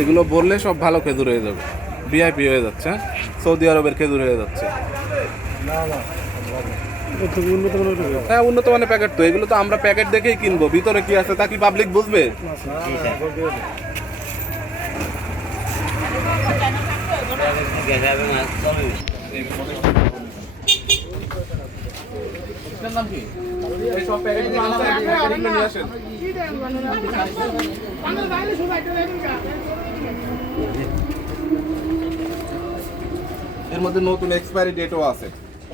এগুলো বললে সব ভালো খেজুর হয়ে যাবে, ভিআইপি হয়ে যাচ্ছে, হ্যাঁ? সৌদি আরবের খেজুর হয়ে যাচ্ছে। হ্যাঁ, উন্নত মানের প্যাকেট তো, এগুলো তো আমরা প্যাকেট দেখেই কিনবো, ভিতরে কি আছে তা কি পাবলিক বুঝবে? এর মধ্যে নতুন এক্সপায়ারি ডেটও আছে।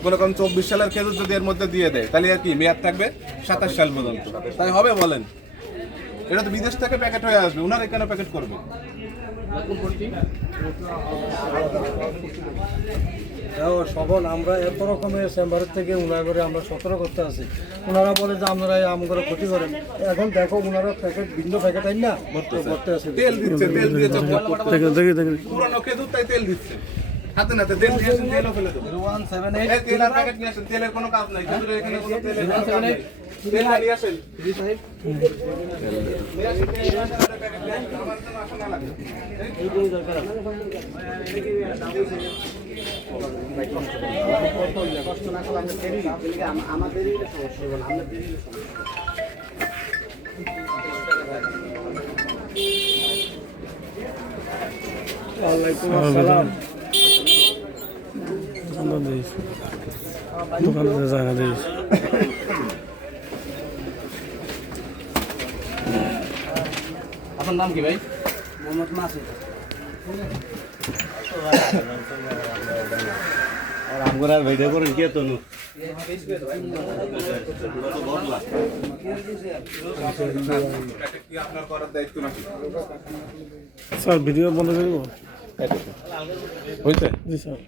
মনে করেন 24 সালের খেজুর যদি এর মধ্যে দিয়ে দেয় তাহলে আর কি মেয়াদ থাকবে 27 সাল পর্যন্ত, তাই হবে বলেন? এটা তো বিদেশ থেকে প্যাকেট হয়ে আসবে, ওনারা কেন প্যাকেট করবে? সকল আমরা এত রকমের চেম্বারের থেকে উনার করে আমরা সতর্ক করতে আছি। ওনারা বলে যে আপনারা আমাদের ক্ষতি করেন। এখন দেখো ওনারা প্যাকেট ভিন্ন প্যাকেট আইন না করতে আছে, তেল দিচ্ছে, তেল দিয়ে পুরনো খেজুর তাই তেল দিচ্ছে, হাতে নাতে তেল দিয়ে আসেন, তেলও ফেলে দেবো। 0178 তেল আর প্যাকেট নিয়ে আসেন, তেলের কোনো কাজ নাই, খেজুরের এখানে কোনো তেলের কোনো কাজ নাই। তেল নিয়ে আসেন, নিয়ে আসেন, নিয়ে আসেন, আর প্যাকেট নিয়ে আসেন, আমার জন্য আসা না লাগে। ওয়ালাইকুম আসসালাম। দোকানে জায়গা দিস আপনার নাম কি ভাই? মোহাম্মদ মাসুদ। আর আমরা ভিডিও করেন কে তো আপনার করার দায়িত্ব নাকি? স্যার ভিডিও বন্ধ করবো? হয়েছে? জি স্যার।